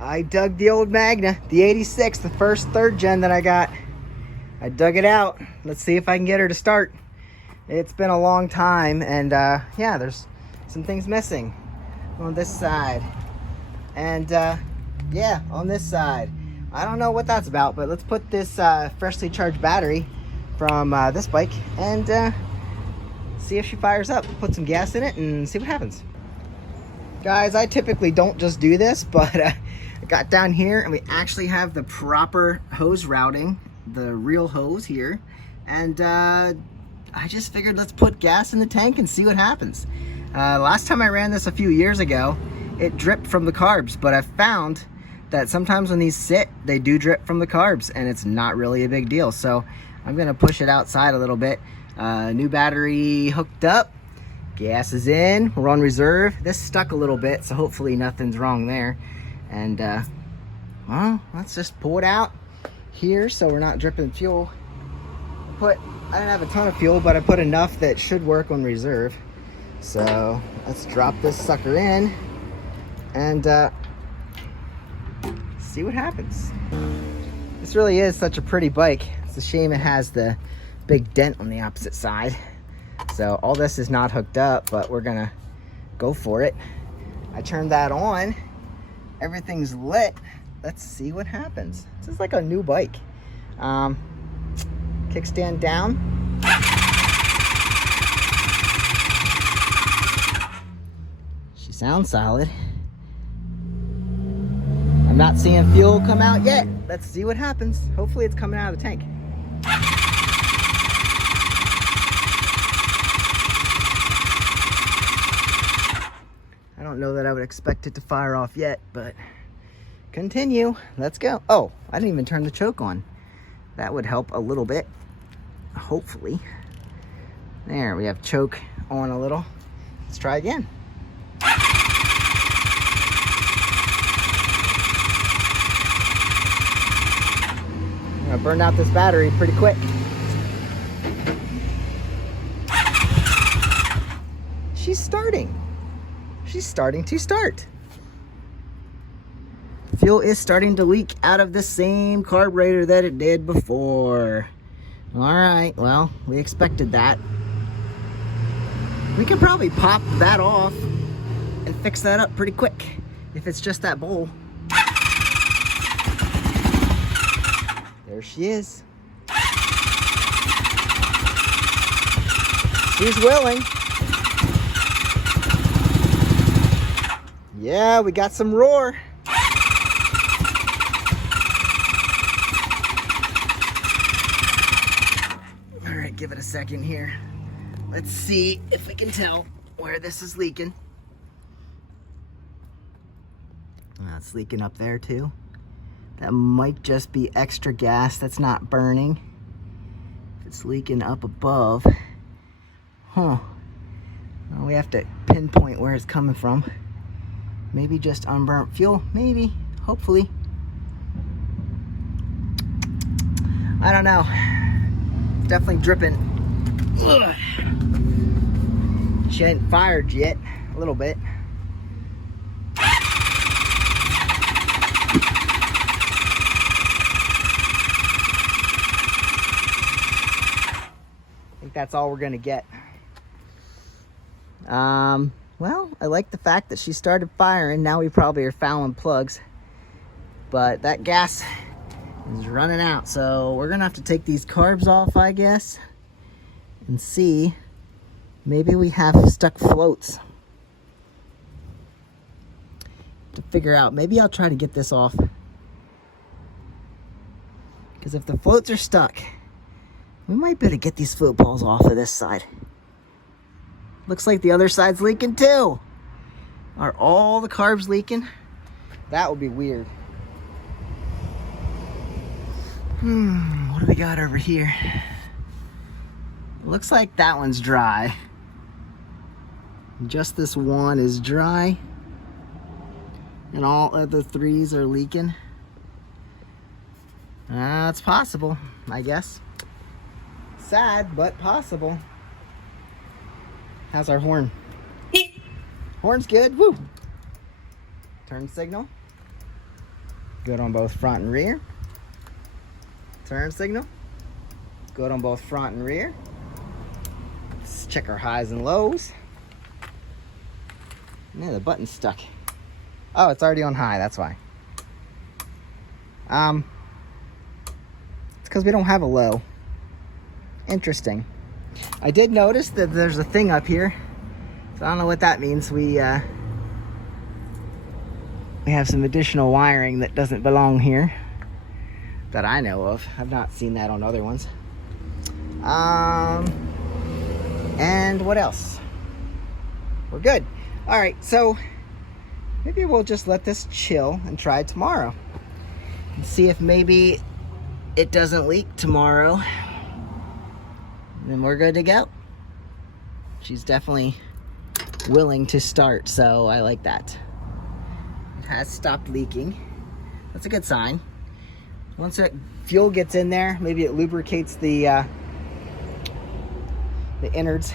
I dug the old Magna, the 86, the first third gen that I got. I dug it out. Let's see if I can get her to start. It's been a long time, and yeah, there's some things missing on this side. And yeah, on this side. I don't know what that's about, but let's put this freshly charged battery from this bike and see if she fires up. Put some gas in it and see what happens. Guys, I typically don't just do this, but I got down here and we actually have the proper hose routing, the real hose here. And I just figured let's put gas in the tank and see what happens. Last time I ran this a few years ago, it dripped from the carbs, but I found that sometimes when these sit, they do drip from the carbs and it's not really a big deal. So I'm gonna push it outside a little bit. New battery hooked up, gas is in, we're on reserve. This stuck a little bit, so hopefully nothing's wrong there. And well, let's just pull it out here so we're not dripping fuel. I didn't have a ton of fuel, but I put enough that should work on reserve. So let's drop this sucker in and see what happens. This really is such a pretty bike. It's a shame it has the big dent on the opposite side. So all this is not hooked up, but we're gonna go for it. I turned that on, everything's lit. Let's see what happens. This is like a new bike. Kickstand down. She sounds solid. I'm not seeing fuel come out yet. Let's see what happens. Hopefully it's coming out of the tank. I don't know that I would expect it to fire off yet, but continue. Let's go. Oh, I didn't even turn the choke on. That would help a little bit, hopefully. There, we have choke on a little. Let's try again. I'm gonna burn out this battery pretty quick. She's starting. She's starting to start. Fuel is starting to leak out of the same carburetor that it did before. All right, well, we expected that. We could probably pop that off and fix that up pretty quick if it's just that bowl. There she is. She's willing. Yeah, we got some roar. All right, give it a second here. Let's see if we can tell where this is leaking. It's leaking up there too. That might just be extra gas that's not burning. If it's leaking up above, well, we have to pinpoint where it's coming from. Maybe just unburnt fuel, maybe, hopefully. I don't know. It's definitely dripping. Ugh. She hadn't fired yet, a little bit. I think that's all we're gonna get. Well, I like the fact that she started firing. Now we probably are fouling plugs. But that gas is running out. So we're gonna have to take these carbs off, I guess, and see. Maybe we have stuck floats to figure out. Maybe I'll try to get this off. Because if the floats are stuck, we might be able to get these float balls off of this side. Looks like the other side's leaking too. Are all the carbs leaking? That would be weird. What do we got over here? Looks like that one's dry. Just this one is dry. And all of the threes are leaking. It's possible, I guess. Sad, but possible. How's our horn? Horn's good. Woo! Turn signal. Good on both front and rear. Turn signal. Good on both front and rear. Let's check our highs and lows. Yeah, the button's stuck. Oh, it's already on high, that's why. It's because we don't have a low. Interesting. I did notice that there's a thing up here. So I don't know what that means. We have some additional wiring that doesn't belong here that I know of. I've not seen that on other ones. And what else? We're good. All right, so maybe we'll just let this chill and try tomorrow and see if maybe it doesn't leak tomorrow. Then we're good to go. She's definitely willing to start, so I like that. It has stopped leaking. That's a good sign. Once that fuel gets in there, maybe it lubricates the innards